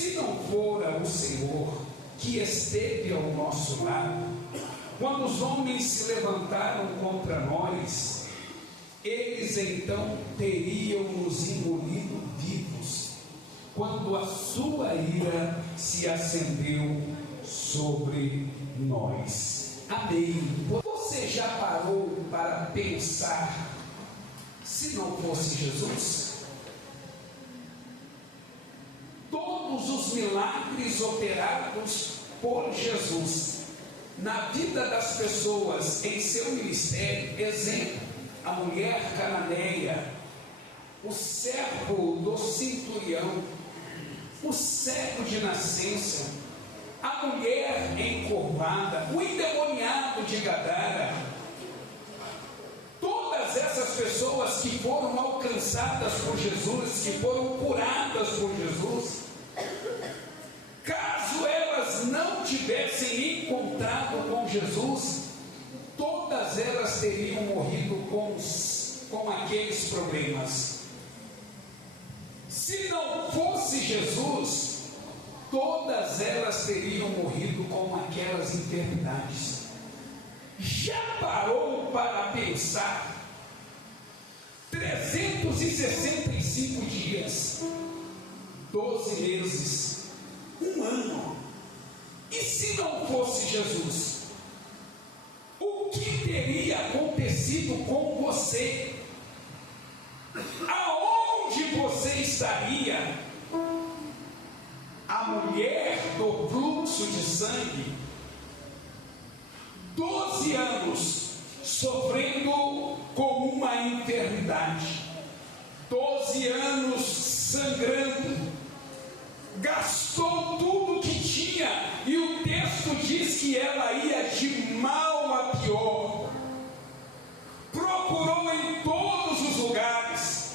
Se não fora o Senhor que esteve ao nosso lado, quando os homens se levantaram contra nós, eles então teriam nos engolido vivos, quando a sua ira se acendeu sobre nós. Amém. Você já parou para pensar, se não fosse Jesus? Todos os milagres operados por Jesus na vida das pessoas em seu ministério, exemplo, a mulher cananeia, o servo do centurião, o cego de nascença, a mulher encurvada, o endemoniado de Gadara, todas essas pessoas que foram alcançadas por Jesus, que foram curadas por Jesus, caso elas não tivessem encontrado com Jesus, todas elas teriam morrido com aqueles problemas. Se não fosse Jesus, todas elas teriam morrido com aquelas enfermidades. Já parou para pensar? 365 dias, 12 meses, um ano. E se não fosse Jesus, o que teria acontecido com você? Aonde você estaria? A mulher do fluxo de sangue, 12 anos sofrendo com uma enfermidade, 12 anos sangrando, gastou tudo que tinha, e o texto diz que ela ia de mal a pior, procurou em todos os lugares,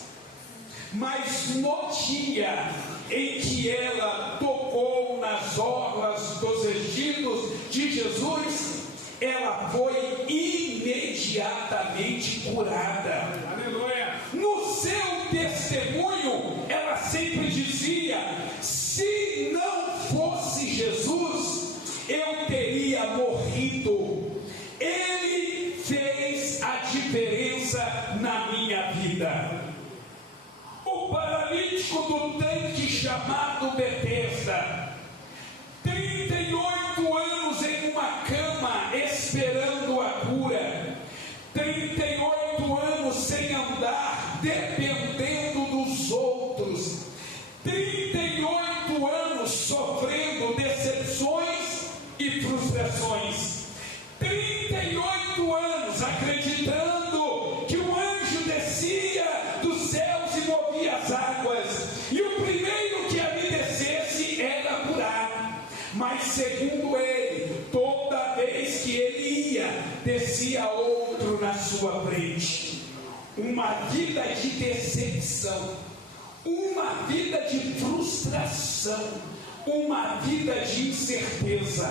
mas no dia em que ela tocou nas orlas dos vestidos de Jesus, ela foi imediatamente curada. Aleluia. No seu testemunho, ela sempre dizia: se não fosse Jesus, eu teria morrido. Ele fez a diferença na minha vida. O paralítico do tanque chamado Betesda, 38 anos em uma cama esperando a cura, 38 anos sem andar, dependendo dos outros, 38 anos sofrendo decepções e frustrações, 38 anos acreditando que um anjo descia dos céus e movia as águas, e o primeiro que ali descesse era curar. Mas segundo ele, toda vez que ele ia, descia outro na sua frente. Uma vida de decepção, uma vida de frustração, uma vida de incerteza.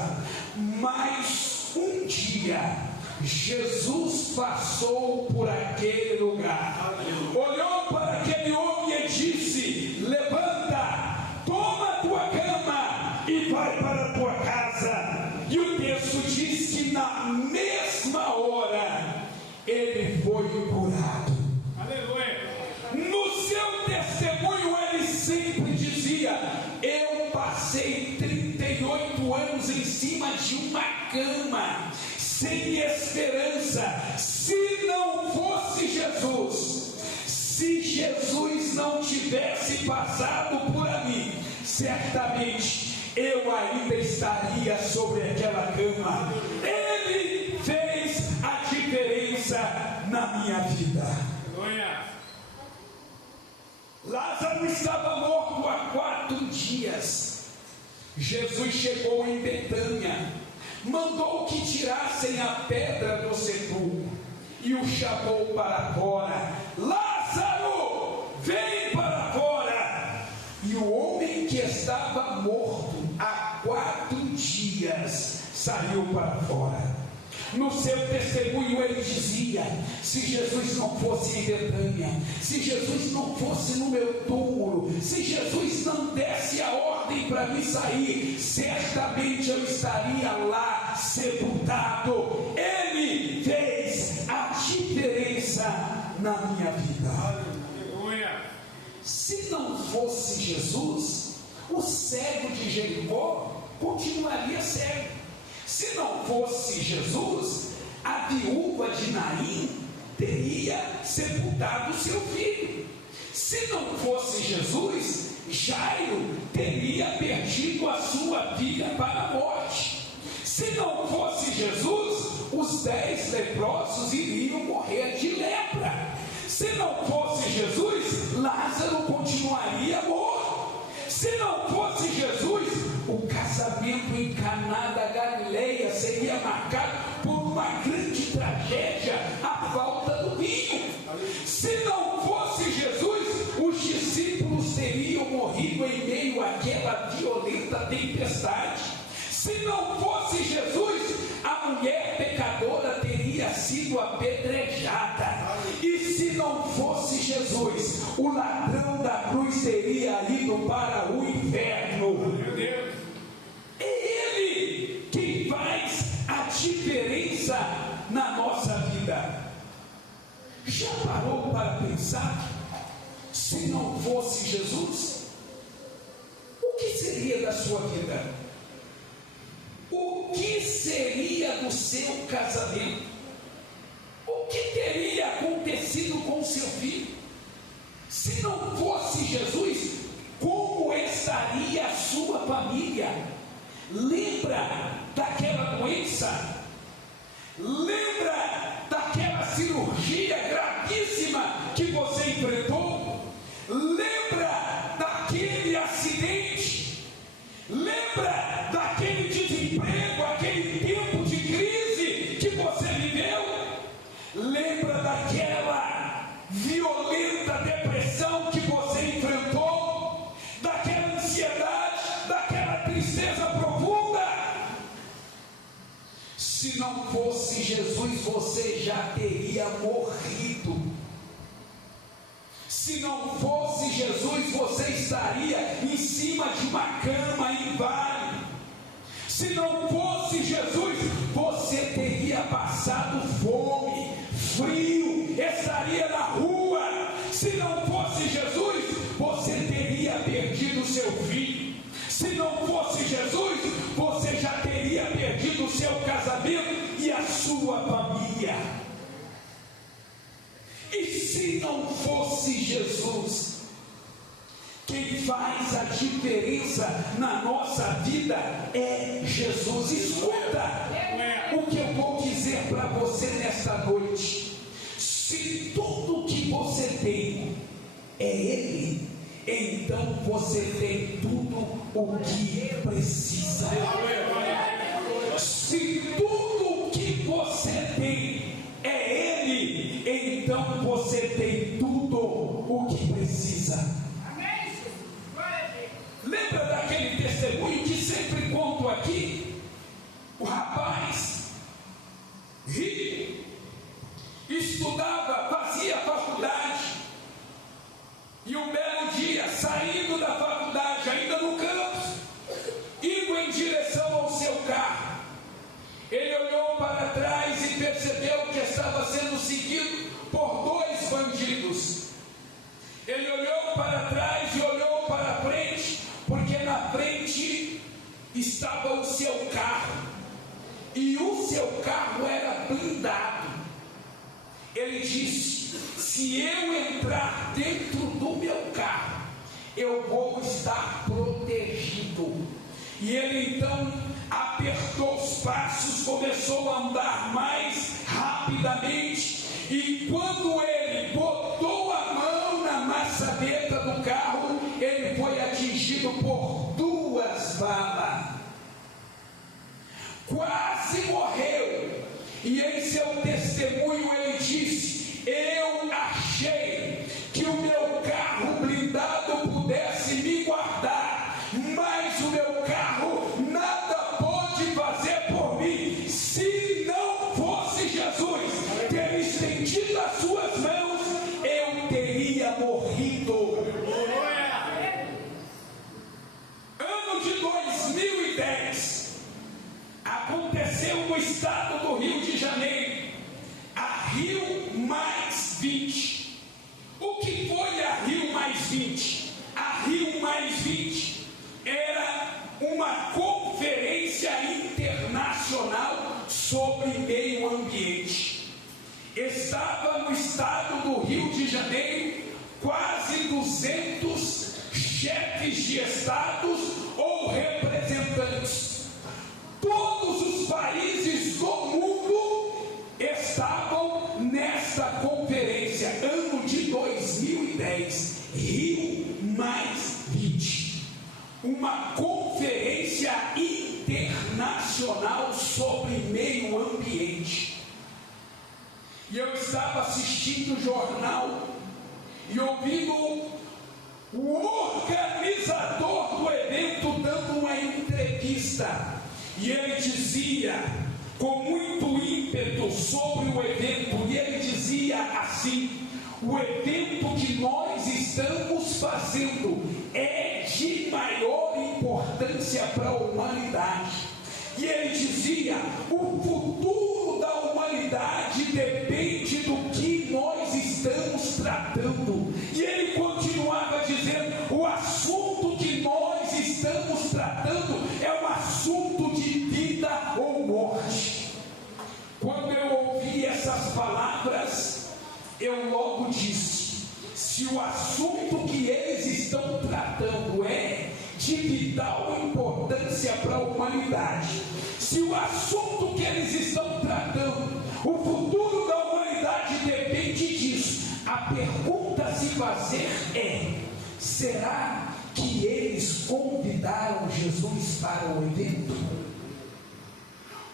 Mas um dia Jesus passou por aquele lugar, olhou para aquele homem e disse: levanta, toma a tua cama e vai para a tua casa. E o texto diz que na mesma hora ele foi curado. Aleluia. No seu testemunho ele sempre dizia: eu passei 38 anos em cima de uma cama, sem esperança. Se não fosse Jesus, se Jesus não tivesse passado por ali, certamente eu ainda estaria sobre aquela cama. Ele fez a diferença na minha vida. Lázaro estava morto há 4 dias. Jesus chegou em Betânia, mandou que tirassem a pedra do sepulcro e o chamou para fora: Lázaro, vem para fora. E o homem que estava morto há 4 dias saiu para fora. No seu testemunho ele dizia: se Jesus não fosse em Betânia, se Jesus não fosse no meu túmulo, se Jesus não desse a ordem para me sair, certamente eu estaria lá sepultado. Ele fez a diferença na minha vida. Aleluia. Se não fosse Jesus, o cego de Jericó continuaria cego. Se não fosse Jesus, a viúva de Naim teria sepultado seu filho. Se não fosse Jesus, Jairo teria perdido a sua filha para a morte. Se não fosse Jesus, os 10 leprosos iriam morrer de lepra. Se não fosse Jesus, Lázaro continuaria morto. Se não fosse Jesus, o casamento em Caná da Galileia seria marcado por uma grande tragédia, a falta do vinho. Se não fosse Jesus, os discípulos teriam morrido em meio àquela violenta tempestade. Se não fosse Jesus, a mulher pecadora teria sido apedrejada. E se não fosse Jesus, o ladrão da cruz teria ido para o inferno. É Ele quem faz a diferença na nossa vida. Já parou para pensar? Se não fosse Jesus, o que seria da sua vida? O que seria do seu casamento? O que teria acontecido com seu filho? Se não fosse Jesus, como estaria a sua família? Lembra daquela doença? Lembra daquela cirurgia gravíssima que você enfrentou? Lembra daquele acidente? Lembra daquele desemprego, aquele tempo de crise que você viveu? Lembra daquela violenta depressão que você enfrentou? Daquela ansiedade, daquela tristeza profunda? Se não fosse Jesus, você já teria morrido. Se não fosse Jesus, você estaria em cima de uma cama inválido. Se não fosse Jesus, você teria passado fome, frio, estaria na rua. Se não fosse Jesus, você teria perdido seu filho. Se não fosse Jesus, você já teria perdido o seu casamento e a sua família. E se não fosse Jesus, quem faz a diferença na nossa vida é Jesus. Escuta o que eu vou dizer para você nesta noite. Se tudo que você tem é Ele, então você tem tudo o que precisa. Se tudo que você tem é Ele, então você tem tudo o que precisa. Lembra daquele testemunho que sempre conto aqui? O rapaz rico estudava, fazia faculdade, e um belo dia, saindo da faculdade, ainda no campus, indo em direção ao seu carro, ele olhou para trás e percebeu que estava sendo seguido por 2 bandidos. Ele olhou para trás e olhou para frente, porque na frente estava o seu carro, e o seu carro era blindado. Ele disse: se eu entrar dentro do meu carro, eu vou estar protegido. E ele então apertou os passos, começou a andar mais rapidamente, e quando ele botou a mão na maçaneta do carro, ele foi atingido por 2 balas. Quase morreu. E em seu testemunho ele disse: eu achei que o meu carro blindado pudesse me guardar, mas o meu carro nada pôde fazer por mim. Se não 2010, aconteceu no estado do Rio de Janeiro, a Rio Mais 20. O que foi a Rio Mais 20? A Rio Mais 20 era uma conferência internacional sobre meio ambiente. Estava no estado do Rio de Janeiro quase 200 chefes de estados ou representantes. Todos os países do mundo estavam nesta conferência, ano de 2010, Rio Mais 20. Uma conferência internacional sobre meio ambiente. E eu estava assistindo o jornal e ouvindo o organizador do evento dando uma entrevista. E ele dizia, com muito ímpeto sobre o evento, e ele dizia assim: o evento que nós estamos fazendo é de maior importância para a humanidade. E ele dizia: o futuro da humanidade depende do que nós estamos tratando. E ele continuava dizendo: o assunto que nós estamos tratando é um assunto de vida ou morte. Quando eu ouvi essas palavras, eu logo disse: se o assunto que eles estão tratando é de vital importância para a humanidade, se o assunto que eles estão tratando, o futuro da humanidade depende disso, a pergunta a se fazer é: será que eles convidaram Jesus para o evento?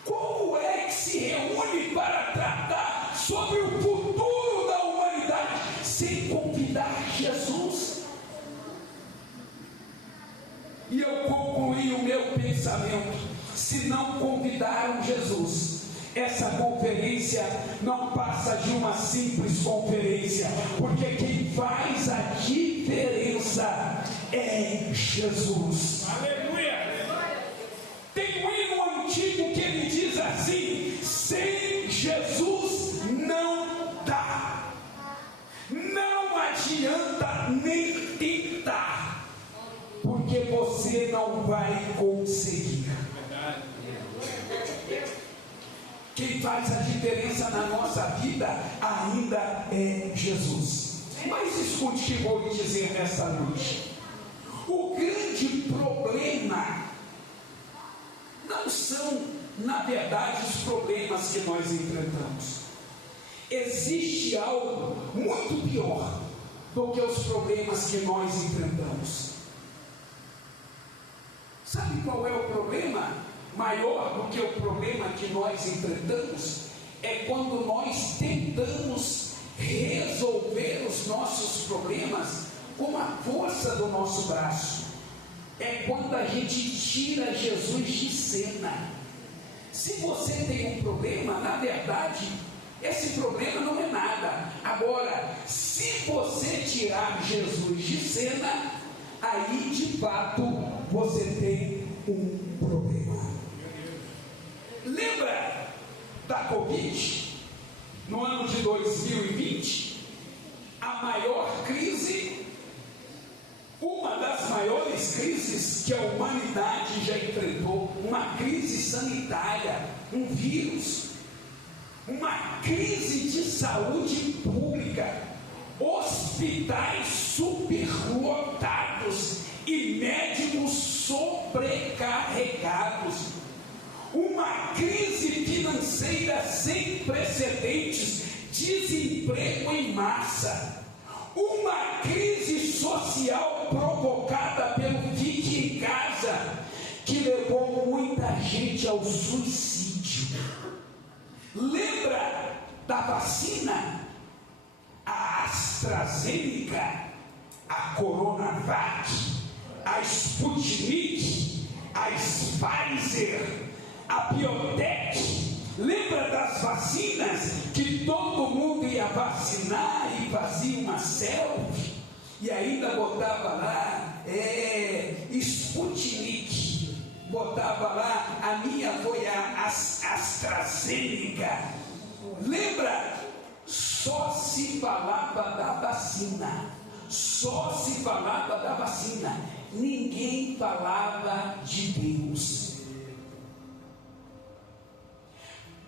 Como é que se reúne para tratar sobre o futuro da humanidade sem convidar Jesus? E eu concluí o meu pensamento: se não convidaram Jesus, essa conferência não passa de uma simples conferência, porque quem faz a diferença é Jesus. Aleluia! Tem um hino antigo que ele diz assim: sem Jesus não dá, não adianta nem tentar, porque você não vai conseguir. Quem faz a diferença na nossa vida ainda é Jesus. Mas escute o que vou lhe dizer nesta noite. O grande problema não são, na verdade, os problemas que nós enfrentamos. Existe algo muito pior do que os problemas que nós enfrentamos. Sabe qual é o problema? Maior do que o problema que nós enfrentamos é quando nós tentamos resolver os nossos problemas com a força do nosso braço. É quando a gente tira Jesus de cena. Se você tem um problema, na verdade, esse problema não é nada. Agora, se você tirar Jesus de cena, aí de fato você tem um problema. Lembra da Covid? No ano de 2020, a maior crise, uma das maiores crises que a humanidade já enfrentou, uma crise sanitária, um vírus, uma crise de saúde pública, hospitais superlotados e médicos sobrecarregados, uma crise financeira sem precedentes, desemprego em massa, uma crise social provocada pelo fique em casa, que levou muita gente ao suicídio. Lembra da vacina? A AstraZeneca, a Coronavac, a Sputnik, a Pfizer, a Biotech. Lembra das vacinas que todo mundo ia vacinar e fazia uma selfie e ainda botava lá Sputnik, botava lá, a minha foi a AstraZeneca. Lembra? Só se falava da vacina. Só se falava da vacina. Ninguém falava de Deus.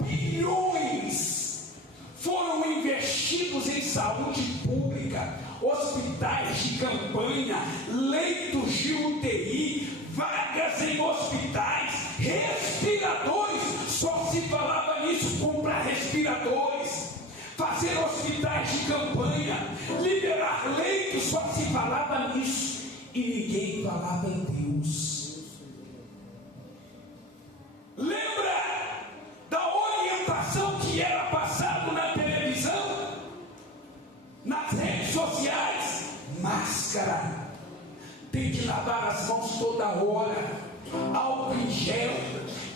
Bilhões foram investidos em saúde pública, hospitais de campanha, leitos de UTI, vagas em hospitais, respiradores. Só se falava nisso, comprar respiradores, fazer hospitais de campanha, liberar leitos. Só se falava nisso e ninguém falava em Deus. Lembra da orientação que era passado na televisão, nas redes sociais? Máscara, tem que lavar as mãos toda hora, álcool em gel,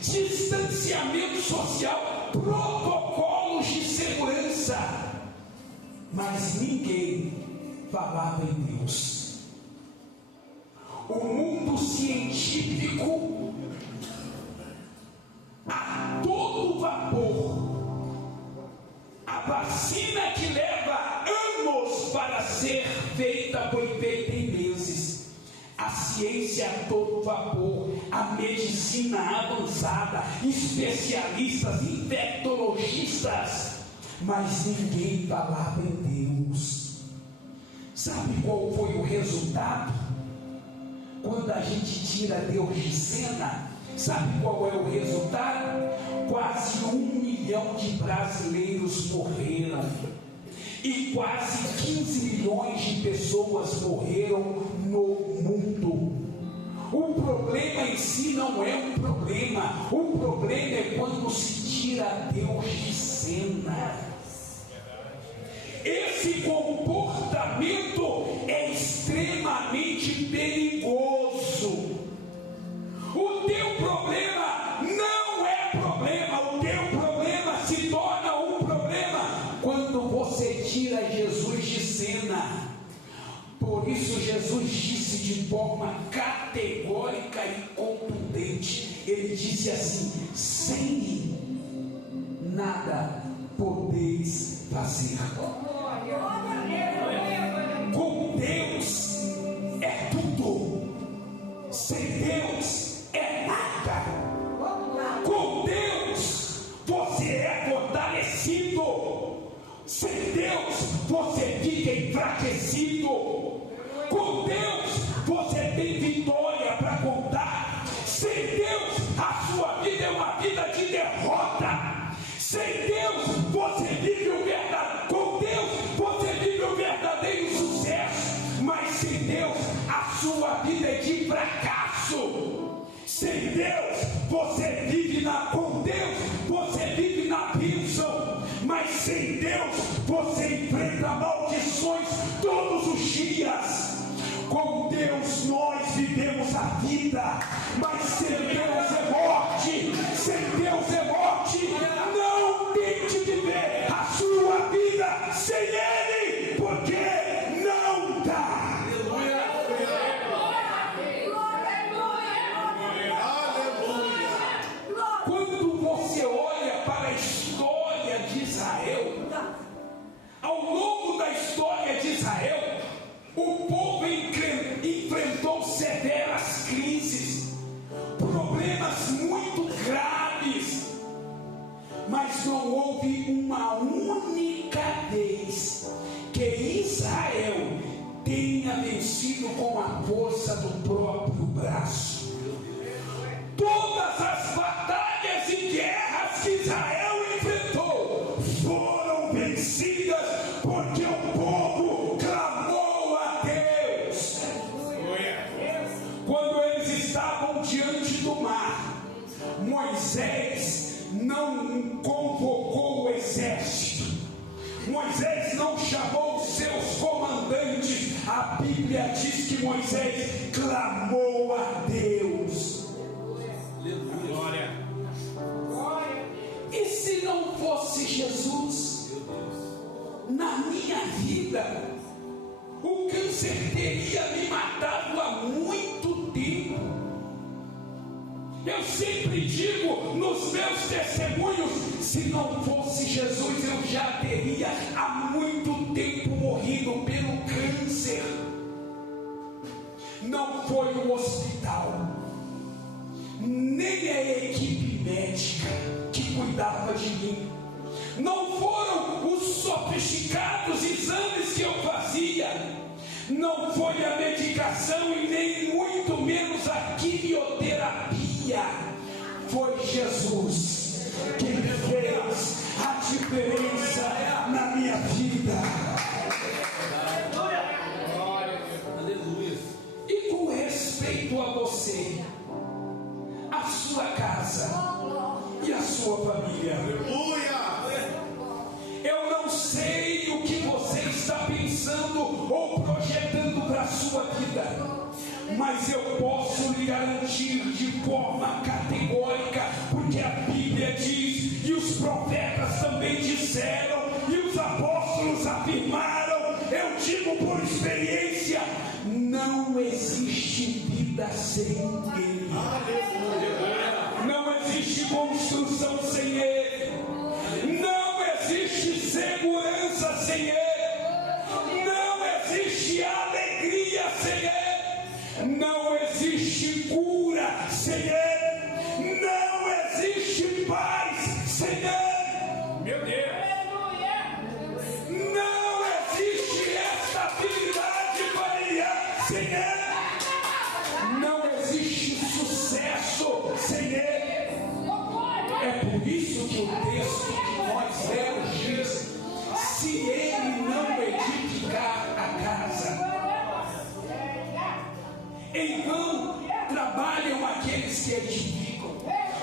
distanciamento social, protocolos de segurança. Mas ninguém falava em Deus. O mundo científico a todo vapor, a vacina que leva anos para ser feita foi feita em meses. A ciência a todo vapor, a medicina avançada, especialistas, infectologistas, mas ninguém falava em Deus. Sabe qual foi o resultado? Quando a gente tira Deus de cena, sabe qual é o resultado? Quase 1 milhão de brasileiros morreram. E quase 15 milhões de pessoas morreram no mundo. O problema em si não é um problema. O problema é quando se tira Deus de cena. Esse comportamento é extremamente perigoso. O teu problema não é problema. O teu problema se torna um problema quando você tira Jesus de cena. Por isso Jesus disse de forma categórica e contundente. Ele disse assim: sem mim nada podeis fazer. Com Deus é tudo, sem Deus é nada. Com Deus você é fortalecido, sem Deus você fica enfraquecido. Com Deus você tem vitória para contar. Sem Deus a sua vida é uma vida de derrota. Sem Deus você vive o verdadeiro. Com Deus você vive o verdadeiro sucesso. Mas sem Deus a sua vida é de fracasso. Sem Deus você vive com Deus você vive na bênção. Mas sem Deus você enfrenta maldições todos os dias. Com Deus nós vivemos a vida, mas sem Deus é morte. Sem Deus é morte. Não tente viver a sua vida sem Ele, porque não dá. Quando você olha para a história de Israel, ao longo da história de Israel, o povo enfrentou severas crises, problemas muito graves, mas não houve uma única vez que Israel tenha vencido com a força do próprio braço. Todas as batalhas e guerras que Israel enfrentou foram vencidas porque o povo clamou a Deus. Quando eles estavam diante do mar, Moisés não convocou o exército. Moisés não chamou os seus comandantes. A Bíblia diz que Moisés clamou a Deus. Glória. E se não fosse Jesus na minha vida, o câncer teria me matado há muito tempo. Eu sempre digo nos meus testemunhos, se não fosse Jesus, eu já teria há muito tempo morrido pelo câncer. Não foi o hospital, nem a equipe médica que cuidava de mim, não foram os sofisticados exames que eu fazia, não foi a medicação e nem muito menos a quimioterapia. Foi Jesus que fez a diferença na minha vida. Aleluia. E com respeito a você, a sua casa e a sua família, eu não sei o que você está pensando ou projetando para a sua vida, mas eu posso lhe garantir de forma categórica, porque a Bíblia diz, e os profetas também disseram, e os apóstolos afirmaram, eu digo por experiência, não existe vida sem Ele. Não existe construção sem Ele. Não existe segurança sem Ele. Não existe alegria sem Ele. Não existe cura sem Ele. Não existe paz sem Ele. Meu Deus. Não existe estabilidade familiar sem Ele. Não existe sucesso sem Ele. É por isso que o texto que nós lemos diz: se Ele não edificar a casa, em vão trabalham aqueles que edificam.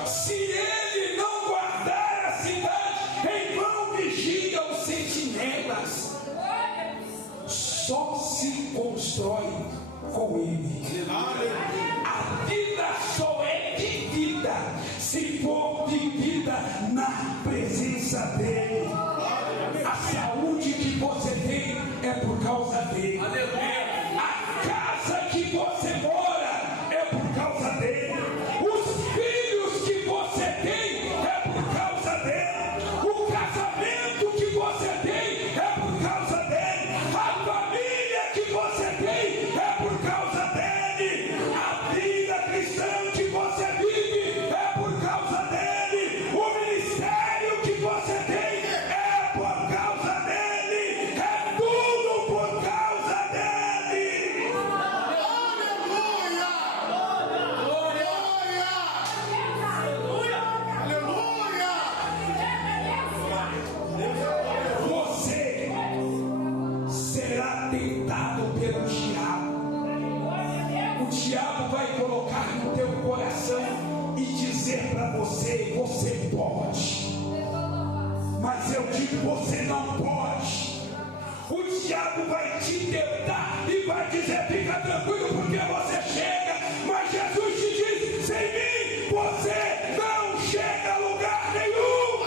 Se Ele não guardar a cidade, em vão vigiam os sentinelas. Só se constrói com Ele. A vida só é vivida se for vivida na presença dEle. A saúde que você tem é por causa dEle. A casa que você mora é por causa dEle. Os filhos que você tem é por causa dEle. O casamento que você tem é por causa dEle. A família que você tem é por causa dEle. A vida cristã que você vive é por causa dEle. O ministério que você tem é por causa dEle. É tudo por causa dEle. Você será tentado pelo diabo. O diabo vai colocar no teu coração e dizer para você: você pode. Mas eu digo: você não pode. O diabo vai te tentar e vai dizer: fica tranquilo porque você chega. Mas Jesus te diz: sem mim você não chega a lugar nenhum.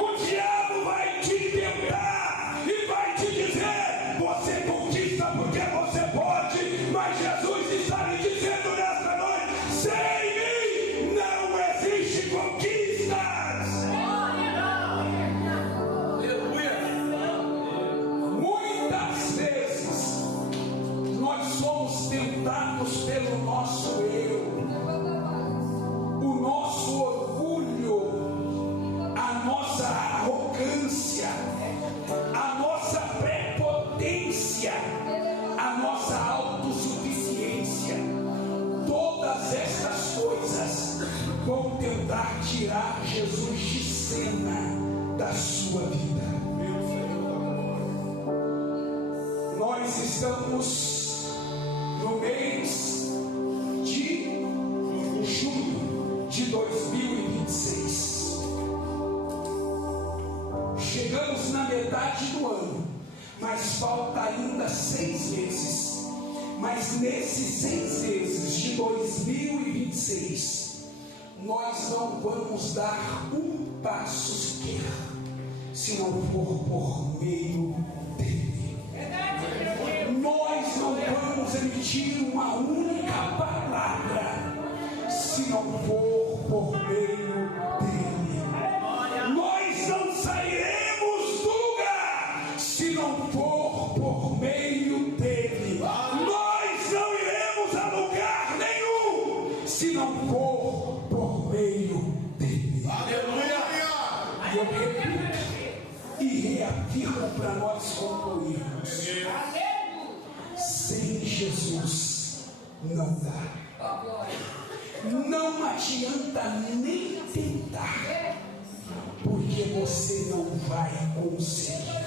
O diabo vai te tentar e vai te dizer: você conquista porque você pode. Mas Jesus está lhe dizendo nesta noite: sem mim não existe conquistas. Muitas vezes nós somos tentados pelo nosso eu, o nosso orgulho, a nossa arrogância, a nossa prepotência, a nossa autossuficiência. Todas estas coisas vão tentar tirar Jesus de cena da sua vida. Nós estamos no mês de junho de 2026. Chegamos na metade do ano, mas falta ainda 6 meses. Mas nesses 6 meses de 2026, nós não vamos dar um passo sequer, se não for por meio dele. Nós não vamos emitir uma única palavra não for por meio dele. Nós não sairemos do lugar se não for por meio dele. Nós não iremos a lugar nenhum se não for por meio dele. Aleluia! E eu repito e reafirmo para nós concluirmos: sem Jesus não dá. Não adianta nem tentar, porque você não vai conseguir.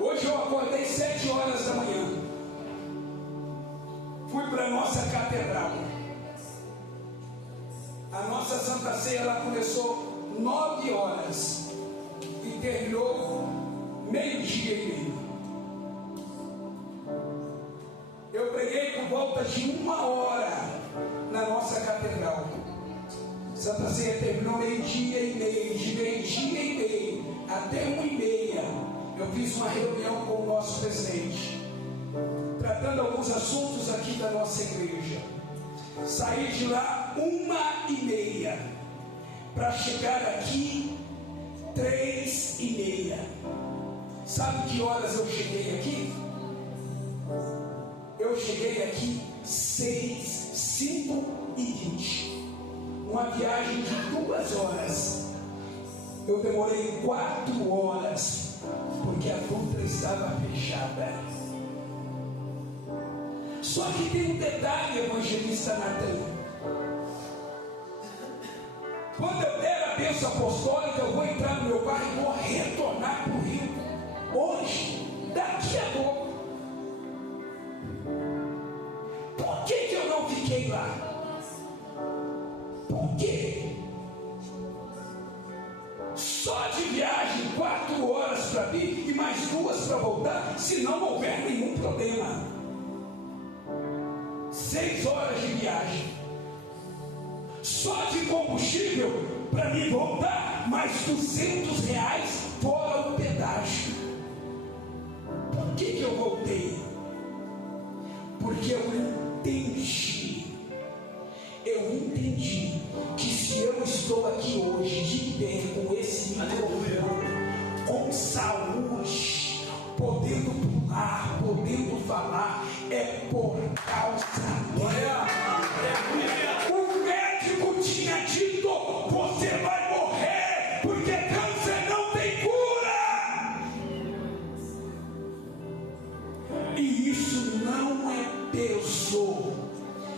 Hoje eu acordei 7 horas da manhã, fui para a nossa catedral. A nossa Santa Ceia ela começou 9 horas e terminou meio-dia e meio. Eu preguei por volta de 1 hora na nossa catedral. Santa Ceia terminou meio-dia e meio. De meio-dia e meio até 1h30 eu fiz uma reunião com o nosso presidente, tratando alguns assuntos aqui da nossa igreja. Saí de lá 1h30 para chegar aqui 3h30. Sabe que horas eu cheguei aqui? Eu cheguei aqui 5h20. Uma viagem de 2 horas. Eu demorei 4 horas, porque a Dutra estava fechada. Só que tem um detalhe, evangelista Natan. Quando eu der a bênção apostólica, eu vou entrar no meu carro e vou retornar para o Rio. Hoje, daqui a pouco. Por que eu não fiquei lá? Por quê? Só de viagem 4 horas para vir e mais 2 para voltar, se não houver nenhum problema. 6 horas de viagem. Só de combustível para me voltar, mais R$200 fora o pedágio. Por que eu voltei? Porque eu entendi que se eu estou aqui hoje de pé com esse microfone, com saúde, podendo pular, podendo falar, é por causa dela. O médico tinha dito: você vai morrer, porque câncer não tem cura. E isso não é peso.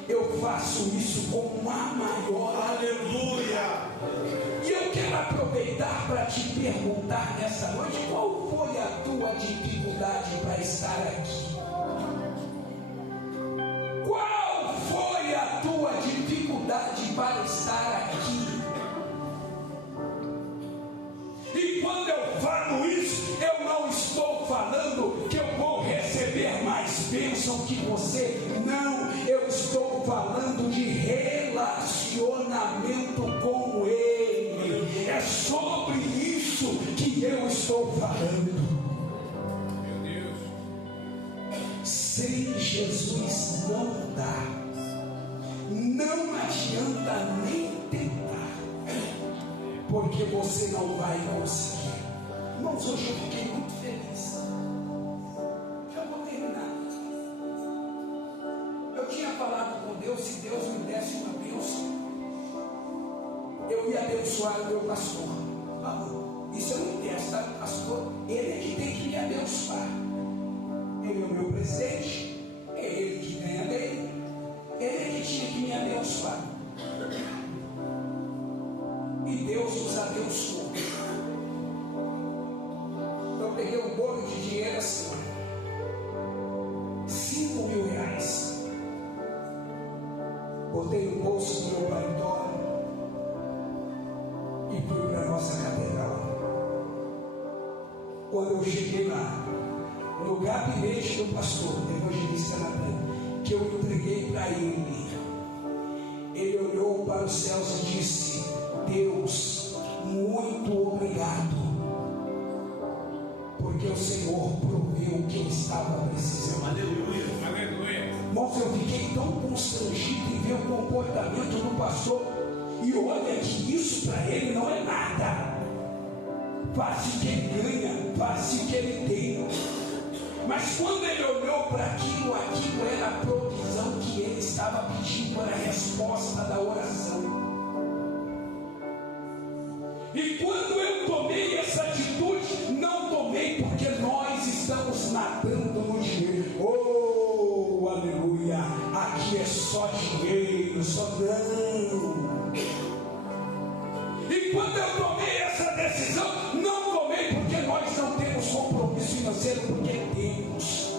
Eu faço isso com uma maior aleluia. E eu quero aproveitar para te perguntar nessa noite: qual foi a tua dificuldade para estar aqui? Qual foi a tua dificuldade para estar aqui? E quando eu falo isso, eu não estou falando que eu vou receber mais bênção que você. Não, eu estou falando de relacionamento com Ele. É sobre isso que eu estou falando. Meu Deus. Sem Jesus não dá. Não adianta nem tentar, porque você não vai conseguir. Irmãos, hoje eu fiquei muito feliz. Já vou terminar. Eu tinha falado com Deus: se Deus me desse uma bênção, eu ia abençoar o meu pastor. Isso eu não peço, tá, pastor? Ele é que tem que me abençoar. Ele é o meu presidente, é ele que ganha dele, ele é que tinha que me abençoar. E Deus nos abençoou. Eu peguei um bolo de dinheiro assim, R$5.000. Botei no bolso do meu paletó e fui para a nossa catedral. Quando eu cheguei lá, no gabinete do pastor, do evangelista Natan, que eu entreguei para ele olhou para os céus e disse: Deus, muito obrigado, porque o Senhor proveu o que eu estava precisando. Aleluia, aleluia. Irmãos, eu fiquei tão constrangido em ver o comportamento do pastor. E olha que isso para ele não é nada. Faz o que ele ganha, faz o que ele tem. Mas quando ele olhou para aquilo era a provisão que ele estava pedindo, era a resposta da oração. E quando eu tomei essa atitude, não tomei porque nós estamos nadando no dinheiro. Oh, aleluia! Aqui é só dinheiro, só não. E quando eu tomei essa decisão, não tomei porque nós não temos compromisso financeiro, porque temos.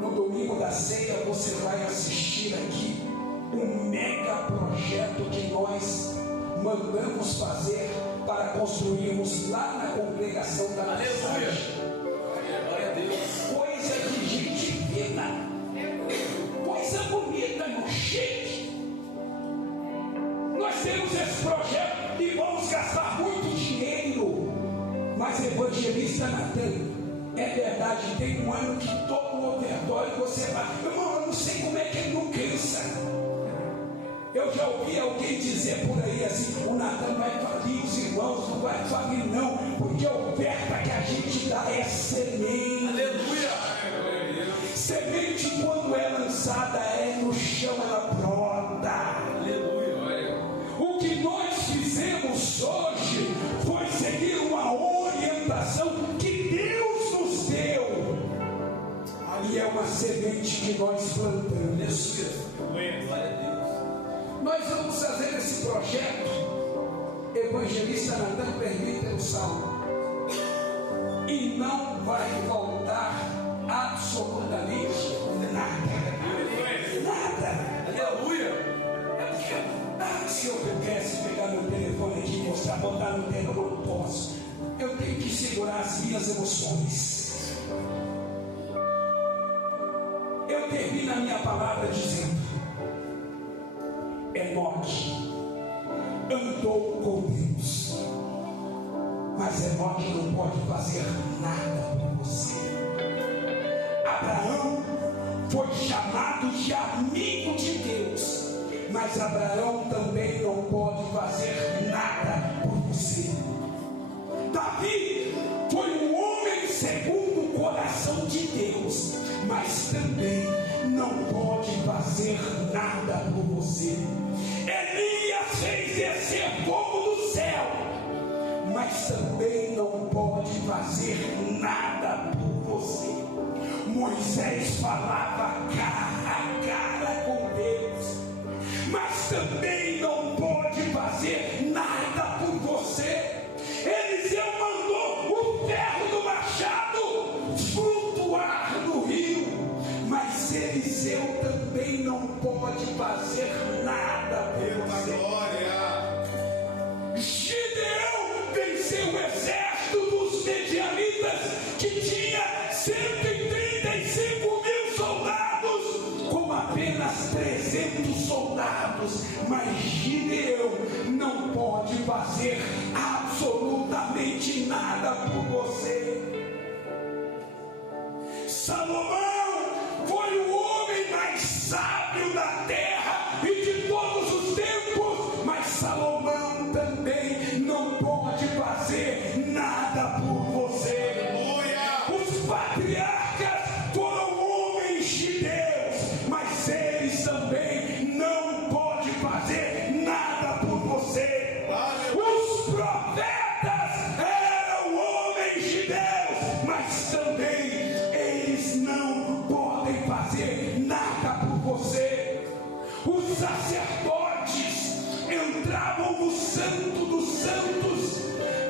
No domingo da ceia você vai assistir aqui um mega projeto que nós mandamos fazer para construirmos lá na congregação da mensagem. Glória a Deus. Coisa de gente fina, coisa bonita no shake. Nós temos esse projeto e vamos gastar muito dinheiro. Mas evangelista Natan, é verdade, tem um ano que todo o ofertório você vai. Irmão, eu não sei como é que ele não cansa. Eu já ouvi alguém dizer por aí assim: o Natan vai falir, os irmãos não vai falir não, porque a oferta que a gente dá é semente. Aleluia. Semente, quando é lançada, é no chão, ela brota. Aleluia. O que nós fizemos hoje foi seguir uma orientação que Deus nos deu. Ali é uma semente que nós plantamos. Glória a Deus. Nós vamos fazer esse projeto. Evangelista Natan, permita o salmo. E não vai faltar absolutamente nada. Nada. Aleluia. Se eu pudesse pegar meu telefone aqui e mostrar, botar no dedo, eu não posso. Eu tenho que segurar as minhas emoções. Eu termino a minha palavra dizendo: Enoque andou com Deus, mas Enoque não pode fazer nada por você. Abraão foi chamado de amigo de Deus, mas Abraão também não pode fazer nada por você. Davi foi um homem segundo o coração de Deus, mas também não pode fazer nada por você. Elias fez descer fogo do céu, mas também não pode fazer nada por você. Moisés falava cara a cara com Deus, mas também não pode fazer nada por você. Eliseu mandou o ferro do machado flutuar no rio, mas Eliseu também não pode fazer nada por você. Glória. Gideão venceu o exército dos medianitas, que tinha 135 mil soldados, com apenas 300 soldados. Mas Gideão não pode fazer absolutamente nada por você. Salomão foi o homem mais sábio da terra e de todos os tempos, mas Salomão também não pode fazer nada por você. Os patriarcas foram homens de Deus, mas eles também não podem fazer nada por você. Os profetas eram homens de Deus, mas também eles não podem fazer nada por você. Os sacerdotes entravam no Santo dos Santos,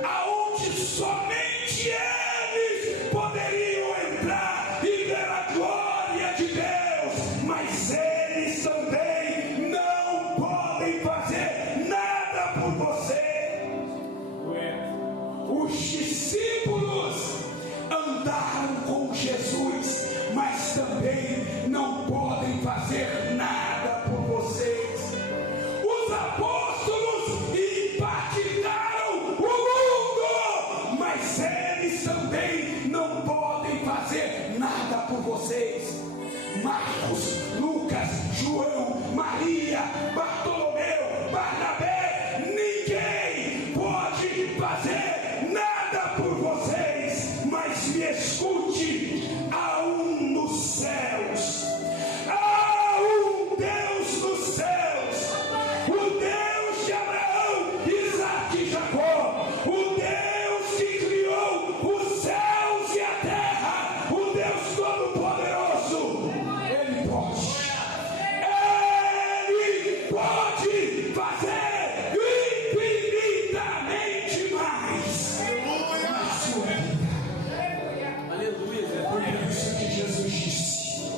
aonde somente eles poderiam entrar e ver a glória de Deus, mas eles também não podem fazer nada por você. Os discípulos andaram com Jesus, mas também não podem fazer nada por vocês. Os apóstolos impactaram Maria, Bartolomeu, Barnabé, ninguém pode fazer nada por vocês, mas me escute, há um nos céus, há um Deus nos céus, o Deus de Abraão, Isaac e Jacó, o Deus que criou os céus e a terra, o Deus Todo-Poderoso. Ele pode fazer infinitamente mais na sua vida. Aleluia. Por isso que Jesus disse: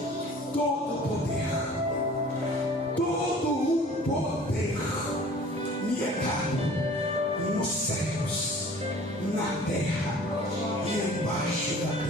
todo o poder me é dado nos céus, na terra e embaixo da terra.